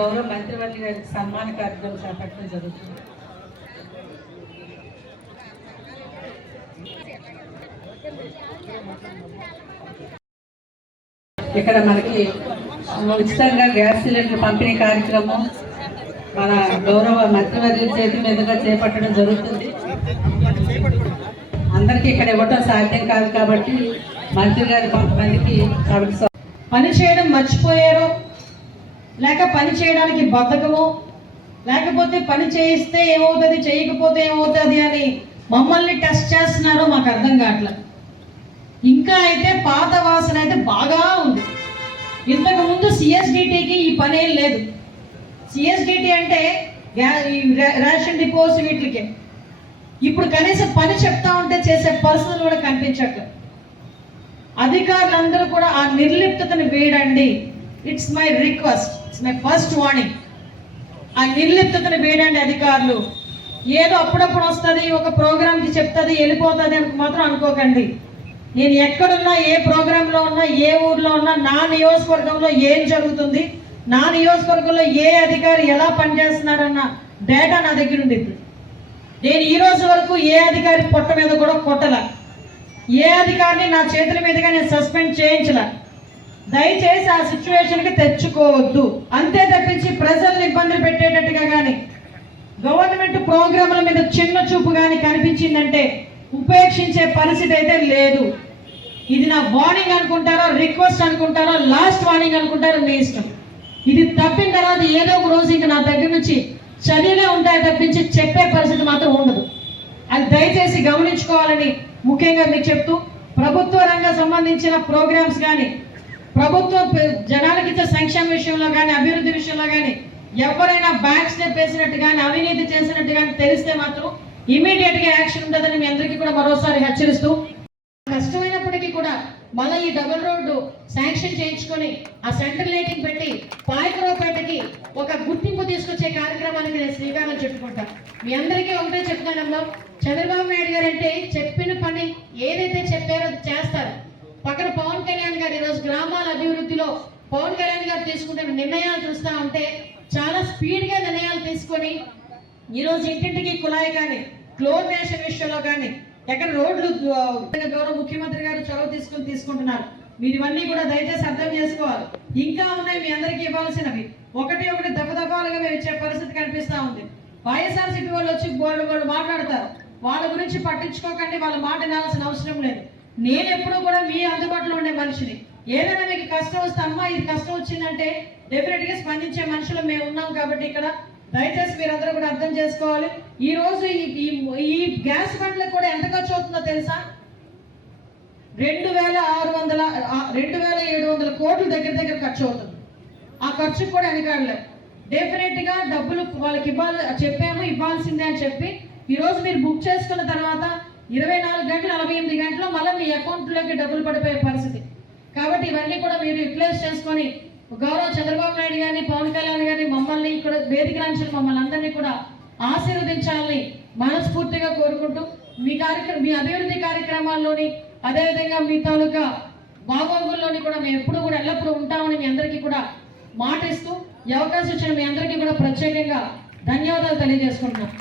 గౌరవ మంత్రివర్గ గారికి సన్మాన కార్యక్రమం చేపట్టడం జరుగుతుంది. ఇక్కడ మనకి ఉచితంగా గ్యాస్ సిలిండర్ పంపిణీ కార్యక్రమం మన గౌరవ మంత్రివర్యుల చేతి మీదుగా చేపట్టడం జరుగుతుంది. అందరికీ ఇక్కడ ఇవ్వటం సాధ్యం కాదు కాబట్టి మంత్రి గారి కొంతమందికి పని చేయడం మర్చిపోయారో. లేక పని చేయడానికి బద్ధకమో లేకపోతే పని చేయిస్తే ఏమవుతుంది చేయకపోతే ఏమవుతుంది అని మమ్మల్ని టెస్ట్ చేస్తున్నారో మాకు అర్థం కావట్లేదు. ఇంకా అయితే పాత వాసన అయితే బాగా ఉంది. ఇంతకు ముందు సిఎస్డిటీకి ఈ పని ఏం లేదు. సిఎస్డిటీ అంటే గ్యా- ఈ రేషన్ డిపోస్ వీటికి. ఇప్పుడు కనీసం పని చెప్తా ఉంటే చేసే పరిస్థితులు కూడా కనిపించట్లేదు. అధికారులందరూ కూడా ఆ నిర్లిప్తతను వేయడండి it's my request it's my first warning ఆ నిర్లిప్తతను వేయడండి అధికారులు. ఏదో అప్పుడప్పుడు వస్తుంది ఒక ప్రోగ్రామ్కి చెప్తుంది వెళ్ళిపోతుంది అని మాత్రం అనుకోకండి. నేను ఎక్కడున్నా ఏ ప్రోగ్రాంలో ఉన్నా ఏ ఊర్లో ఉన్నా నా నియోజకవర్గంలో ఏం జరుగుతుంది నా నియోజకవర్గంలో ఏ అధికారి ఎలా పనిచేస్తున్నారన్న డేటా నా దగ్గర ఉండేది నేను ఈ రోజు వరకు ఏ అధికారి పొట్ట మీద కూడా కొట్టల. ఏ అధికారిని నా చేతుల మీదుగా నేను సస్పెండ్ చేయించలే. దయచేసి ఆ సిచ్యువేషన్కి తెచ్చుకోవద్దు. అంతే తప్పించి ప్రజల్ని ఇబ్బందులు పెట్టేటట్టుగా కానీ గవర్నమెంట్ ప్రోగ్రాముల మీద చిన్న చూపు కానీ కనిపించిందంటే ఉపేక్షించే పరిస్థితి అయితే లేదు. ఇది నా వార్నింగ్ అనుకుంటారో రిక్వెస్ట్ అనుకుంటారో లాస్ట్ వార్నింగ్ అనుకుంటారో మీ ఇష్టం. ఇది తప్పిన తర్వాత ఏదో ఒక రోజు ఇంకా నా దగ్గర నుంచి చర్యలే ఉంటాయి తప్పించి చెప్పే పరిస్థితి మాత్రం ఉండదు. అది దయచేసి గమనించుకోవాలని ముఖ్యంగా మీకు చెప్తూ ప్రభుత్వ రంగ సంబంధించిన ప్రోగ్రామ్స్ కానీ ప్రభుత్వం జనాలకి ఇచ్చే సంక్షేమ విషయంలో కానీ అభివృద్ధి విషయంలో కానీ ఎవరైనా బ్యాక్ స్టెప్ వేసినట్టు కానీ అవినీతి చేసినట్టు కానీ తెలిస్తే మాత్రం ఇమీడియట్గా యాక్షన్ ఉంటుందని మీ అందరికీ కూడా మరోసారి హెచ్చరిస్తూ కష్టమైనప్పటికీ కూడా మళ్ళీ ఈ డబుల్ రోడ్డు శాంక్షన్ చేయించుకొని ఆ సెంటర్ లైటింగ్ పెట్టి పాయకరావుపేటకి ఒక గుర్తింపు తీసుకొచ్చే కార్యక్రమానికి నేను శ్రీకారం చుట్టుకుంటా. మీ అందరికీ ఒకటే చెప్తానమ్మా చంద్రబాబు నాయుడు గారు అంటే చెప్పిన పని ఏదైతే చెప్పారో అది చేస్తారు. పక్కన పవన్ కళ్యాణ్ గారు ఈరోజు గ్రామాల అభివృద్ధిలో పవన్ కళ్యాణ్ గారు తీసుకుంటున్న నిర్ణయాలు చూస్తా ఉంటే చాలా స్పీడ్గా నిర్ణయాలు తీసుకొని ఈరోజు ఇంటింటికి కుళాయి కానీ క్లోరినేషన్ విషయంలో కానీ ఎక్కడ రోడ్లు గౌరవ ముఖ్యమంత్రి గారు చొరవ తీసుకుని తీసుకుంటున్నారు. మీరు ఇవన్నీ కూడా దయచేసి అర్థం చేసుకోవాలి. ఇంకా ఉన్నాయి మీ అందరికీ ఇవ్వాల్సినవి. ఒకటి ఒకటి దఫదఫాలుగా మేము ఇచ్చే పరిస్థితి కనిపిస్తా ఉంది. వైఎస్ఆర్సీపీ వాళ్ళు వచ్చి బోర్డు బోర్డు మాట్లాడతారు. వాళ్ళ గురించి పట్టించుకోకండి వాళ్ళ మాట వినాల్సిన అవసరం లేదు. నేను ఎప్పుడూ కూడా మీ అందుబాటులో ఉండే మనిషిని. ఏదైనా మీకు కష్టం వస్తే అమ్మా ఇది కష్టం వచ్చిందంటే డెఫినెట్గా స్పందించే మనుషులు మేము ఉన్నాం కాబట్టి ఇక్కడ దయచేసి మీరందరూ కూడా అర్థం చేసుకోవాలి. ఈ రోజు ఈ ఈ- గ్యాస్ బండ్లకు కూడా ఎంత ఖర్చు అవుతుందో తెలుసా? రెండు వేల ఆరు వందల రెండు వేల ఏడు వందల కోట్ల దగ్గర దగ్గర ఖర్చు అవుతుంది. ఆ ఖర్చు కూడా వెనకాడలే. డెఫినెట్గా డబ్బులు వాళ్ళకి ఇవ్వాలి చెప్పాము ఇవ్వాల్సిందే అని చెప్పి ఈ రోజు మీరు బుక్ చేసుకున్న తర్వాత ఇరవై నాలుగు గంటలు నలభై ఎనిమిది గంటలు మళ్ళీ మీ అకౌంట్లోకి డబ్బులు పడిపోయే పరిస్థితి. కాబట్టి ఇవన్నీ కూడా మీరు యూటిలైజ్ చేసుకొని గౌరవ చంద్రబాబు నాయుడు గారిని పవన్ కళ్యాణ్ గారిని మమ్మల్ని ఇక్కడ వేదిక నుంచి మమ్మల్ని అందరినీ కూడా ఆశీర్వదించాలని మనస్ఫూర్తిగా కోరుకుంటూ మీ కార్యక్రమం మీ అభివృద్ధి కార్యక్రమాల్లోని అదేవిధంగా మీ తాలూకా బాగోగుల్లోని కూడా మేము ఎప్పుడు కూడా ఎల్లప్పుడూ ఉంటామని మీ అందరికీ కూడా మాట ఇస్తూ ఈ అవకాశం ఇచ్చిన మీ అందరికీ కూడా ప్రత్యేకంగా ధన్యవాదాలు తెలియజేసుకుంటున్నాం.